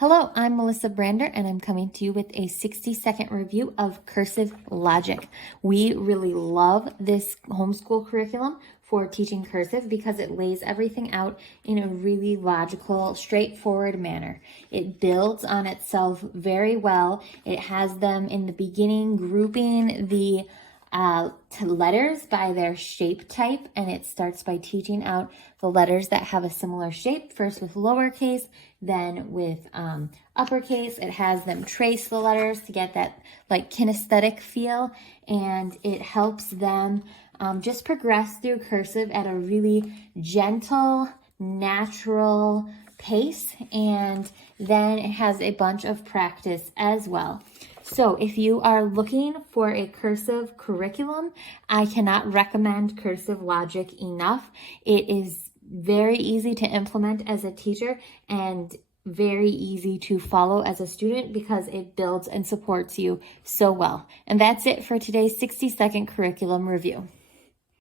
Hello, I'm Melissa Brander, and I'm coming to you with a 60-second review of Cursive Logic. We really love this homeschool curriculum for teaching cursive because it lays everything out in a really logical, straightforward manner. It builds on itself very well. It has them in the beginning grouping the letters by their shape type, and it starts by teaching out the letters that have a similar shape, first with lowercase, then with uppercase. It has them trace the letters to get that like kinesthetic feel, and it helps them just progress through cursive at a really gentle, natural pace, and then it has a bunch of practice as well. So if you are looking for a cursive curriculum, I cannot recommend Cursive Logic enough. It is very easy to implement as a teacher and very easy to follow as a student because it builds and supports you so well. And that's it for today's 60-second curriculum review.